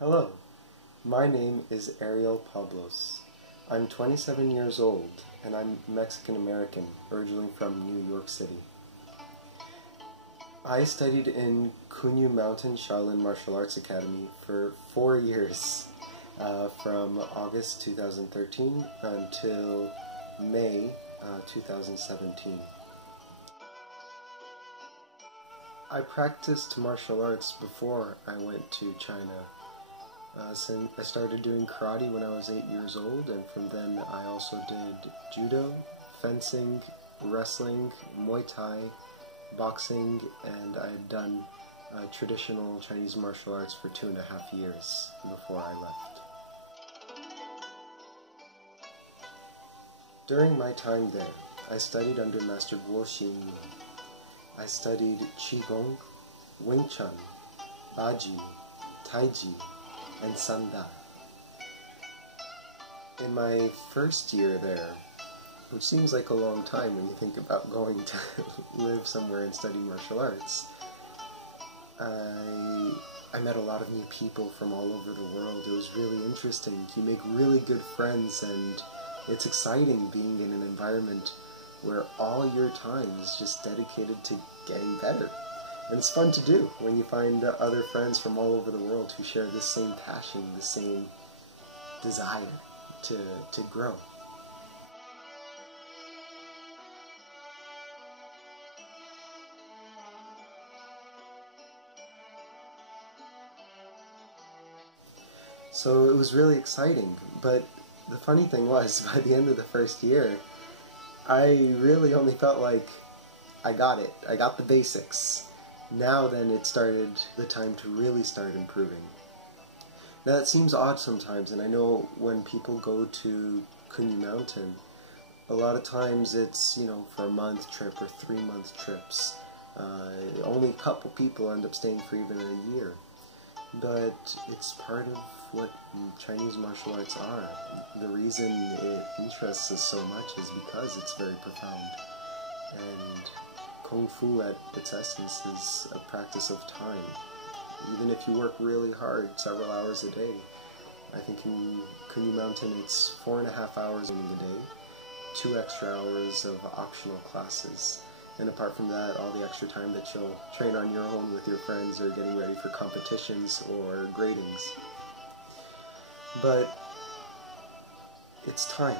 Hello, my name is Ariel Pablos. I'm 27 years old and I'm Mexican-American, originally from New York City. I studied in Kunyu Mountain Shaolin Martial Arts Academy for 4 years, from August 2013 until May 2017. I practiced martial arts before I went to China. So I started doing karate when I was 8 years old, and from then I also did judo, fencing, wrestling, Muay Thai, boxing, and I had done traditional Chinese martial arts for 2.5 years before I left. During my time there, I studied under Master Guo Xinyu. I studied Qigong, Wing Chun, Baji, Taiji, and Sanda. In my first year there, which seems like a long time when you think about going to live somewhere and study martial arts, I met a lot of new people from all over the world. It was really interesting. You make really good friends, and it's exciting being in an environment where all your time is just dedicated to getting better. And it's fun to do when you find other friends from all over the world who share this same passion, the same desire to grow. So it was really exciting, but the funny thing was, by the end of the first year, I really only felt like I got it. I got the basics. Now then it started the time to really start improving. Now that seems odd sometimes, and I know when people go to Kunyu Mountain, a lot of times it's, for a month trip or 3-month trips. Only a couple people end up staying for even a year. But it's part of what Chinese martial arts are. The reason it interests us so much is because it's very profound. And Kung Fu at its essence is a practice of time. Even if you work really hard, several hours a day, I think in Kunyu Mountain it's 4.5 hours in a day, 2 extra hours of optional classes. And apart from that, all the extra time that you'll train on your own with your friends or getting ready for competitions or gradings. But it's time,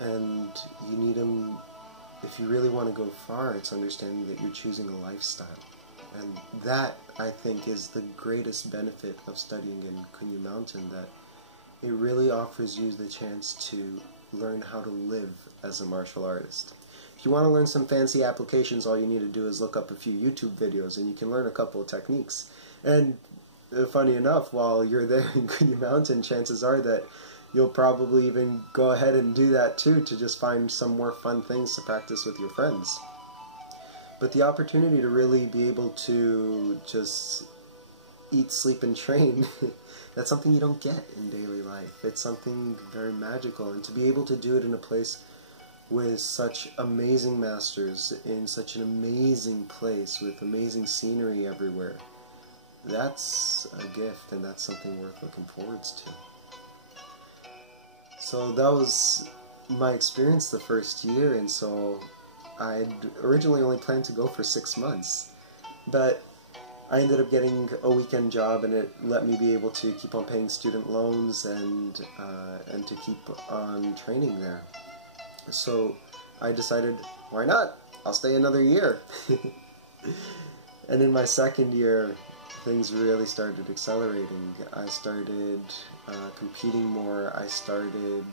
and you need them. If you really want to go far, it's understanding that you're choosing a lifestyle. And that, I think, is the greatest benefit of studying in Kunyu Mountain, that it really offers you the chance to learn how to live as a martial artist. If you want to learn some fancy applications, all you need to do is look up a few YouTube videos and you can learn a couple of techniques. And funny enough, while you're there in Kunyu Mountain, chances are that you'll probably even go ahead and do that too, to just find some more fun things to practice with your friends. But the opportunity to really be able to just eat, sleep, and train, that's something you don't get in daily life. It's something very magical, and to be able to do it in a place with such amazing masters, in such an amazing place, with amazing scenery everywhere, that's a gift, and that's something worth looking forward to. So that was my experience the first year, and so I'd originally only planned to go for 6 months, but I ended up getting a weekend job, and it let me be able to keep on paying student loans and to keep on training there. So I decided, why not? I'll stay another year. And in my second year, things really started accelerating. I started competing more. I started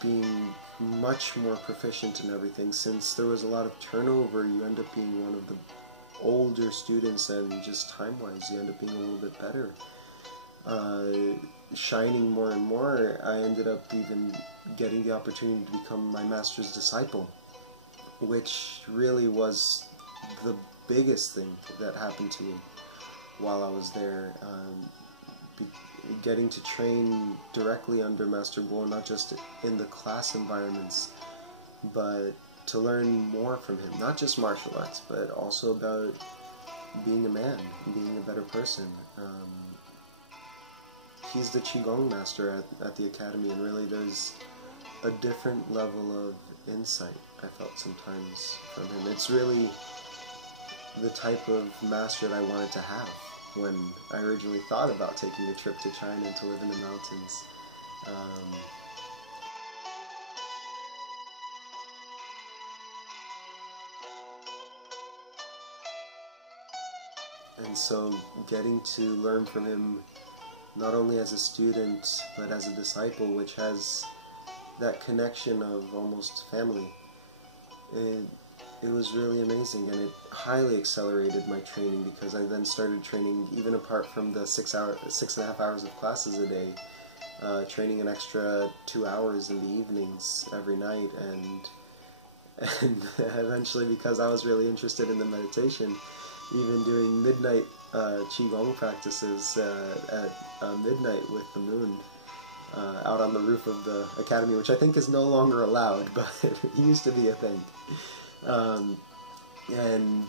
being much more proficient in everything. Since there was a lot of turnover, you end up being one of the older students, and just time-wise, you end up being a little bit better. Shining more and more, I ended up even getting the opportunity to become my master's disciple, which really was the biggest thing that happened to me while I was there. Getting to train directly under Master Guo, not just in the class environments, but to learn more from him, not just martial arts, but also about being a man, being a better person, he's the Qigong master at the academy, and really there's a different level of insight I felt sometimes from him. It's really the type of master that I wanted to have when I originally thought about taking a trip to China to live in the mountains. And so getting to learn from him not only as a student but as a disciple, which has that connection of almost family, it was really amazing, and it highly accelerated my training, because I then started training even apart from the 6.5 hours of classes a day, training an extra 2 hours in the evenings every night, and eventually, because I was really interested in the meditation, even doing midnight Qigong practices at midnight with the moon out on the roof of the academy, which I think is no longer allowed, but it used to be a thing. And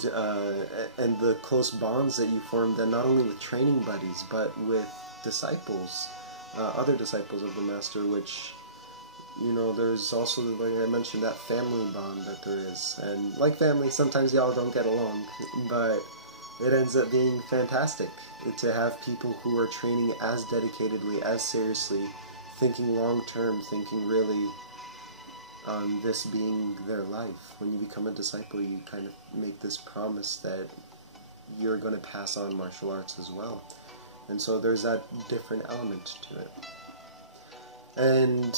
the close bonds that you formed, then not only with training buddies, but with disciples, other disciples of the Master, which, you know, there's also, like I mentioned, that family bond that there is. And like family, sometimes y'all don't get along, but it ends up being fantastic to have people who are training as dedicatedly, as seriously, thinking long-term, thinking really on this being their life. When you become a disciple, you kind of make this promise that you're going to pass on martial arts as well. And so there's that different element to it. And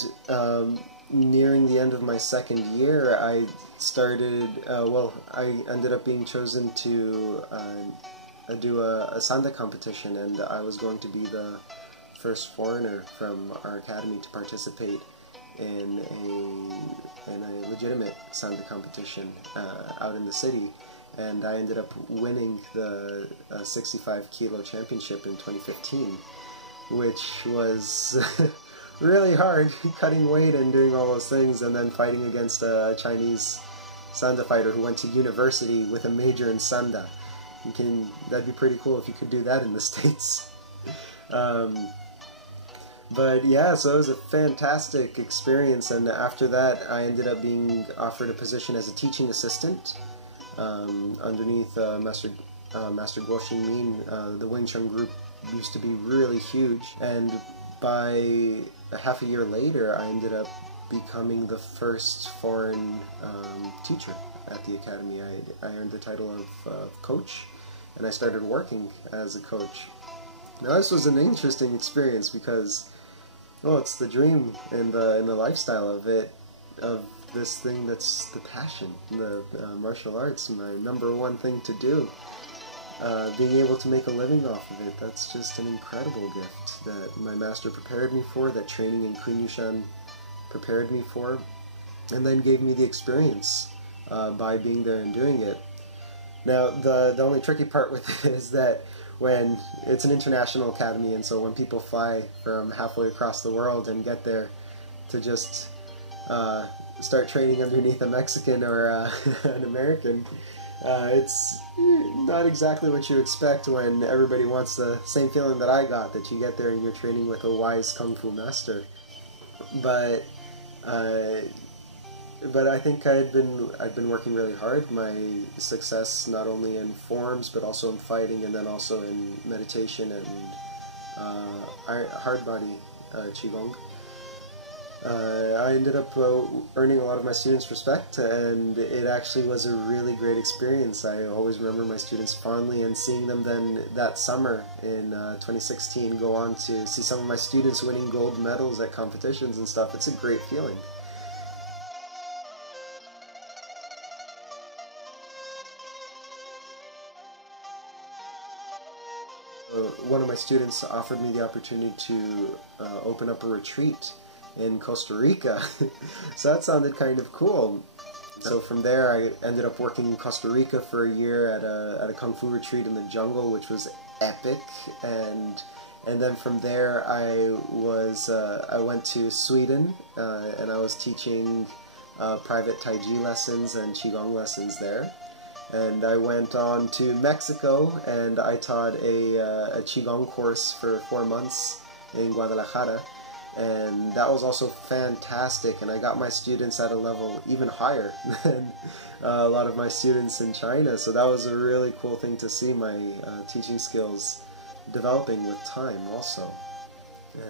nearing the end of my second year, I started, I ended up being chosen to do a Sanda competition, and I was going to be the first foreigner from our academy to participate in a legitimate Sanda competition out in the city. And I ended up winning the 65 kilo championship in 2015, which was really hard, cutting weight and doing all those things, and then fighting against a Chinese Sanda fighter who went to university with a major in Sanda. That'd be pretty cool if you could do that in the States. But yeah, so it was a fantastic experience, and after that I ended up being offered a position as a teaching assistant underneath Master Guo Xingmin. The Wing Chun group used to be really huge, and by half a year later I ended up becoming the first foreign teacher at the academy. I earned the title of coach, and I started working as a coach. Now this was an interesting experience because, well, it's the dream and the lifestyle of it, of this thing that's the passion, the martial arts, my #1 thing to do. Being able to make a living off of it, that's just an incredible gift that my master prepared me for, that training in Kunyu prepared me for, and then gave me the experience by being there and doing it. Now, the only tricky part with it is that when it's an international academy, and so when people fly from halfway across the world and get there to just start training underneath a Mexican or an American, it's not exactly what you expect when everybody wants the same feeling that I got, that you get there and you're training with a wise Kung Fu master. But I think I'd been working really hard. My success not only in forms but also in fighting, and then also in meditation and hard body Qigong. I ended up earning a lot of my students' respect, and it actually was a really great experience. I always remember my students fondly, and seeing them then that summer in 2016 go on to see some of my students winning gold medals at competitions and stuff. It's a great feeling. One of my students offered me the opportunity to open up a retreat in Costa Rica. So that sounded kind of cool. So from there I ended up working in Costa Rica for a year at a Kung Fu retreat in the jungle, which was epic. And then from there I went to Sweden, and I was teaching private Tai Chi lessons and Qigong lessons there. And I went on to Mexico, and I taught a Qigong course for 4 months in Guadalajara, and that was also fantastic, and I got my students at a level even higher than a lot of my students in China, so that was a really cool thing to see, my teaching skills developing with time also,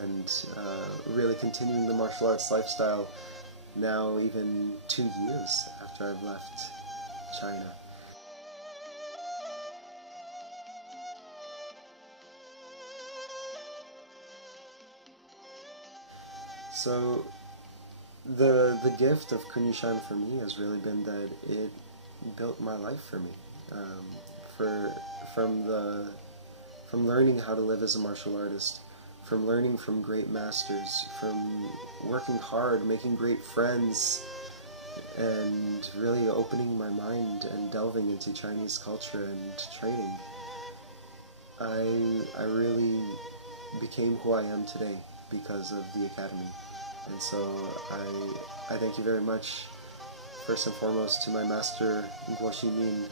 and really continuing the martial arts lifestyle now even 2 years after I've left China. So the gift of Kunyu for me has really been that it built my life for me. From learning how to live as a martial artist, from learning from great masters, from working hard, making great friends, and really opening my mind and delving into Chinese culture and training, I really became who I am today because of the Academy. And so I thank you very much, first and foremost, to my master, Guo Min,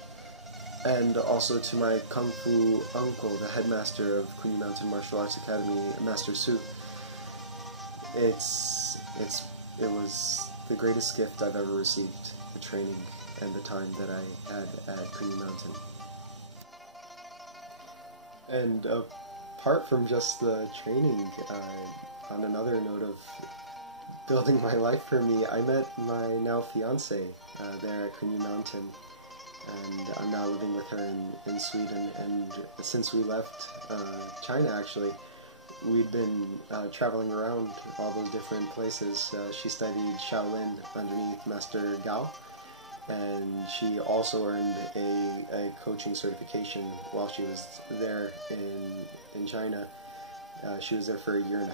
and also to my Kung Fu uncle, the headmaster of Kunyu Mountain Martial Arts Academy, Master Su. It was the greatest gift I've ever received, the training and the time that I had at Kunyu Mountain. And apart from just the training, on another note of building my life for me, I met my now fiance there at Kunyu Mountain, and I'm now living with her in Sweden. And since we left China, actually, we'd been traveling around all those different places. She studied Shaolin underneath Master Gao, and she also earned a coaching certification while she was there in China. She was there for 1.5 years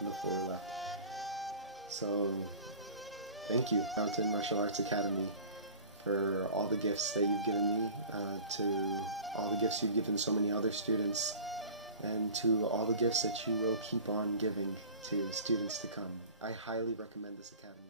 before we left. So, thank you, Mountain Martial Arts Academy, for all the gifts that you've given me, to all the gifts you've given so many other students, and to all the gifts that you will keep on giving to students to come. I highly recommend this academy.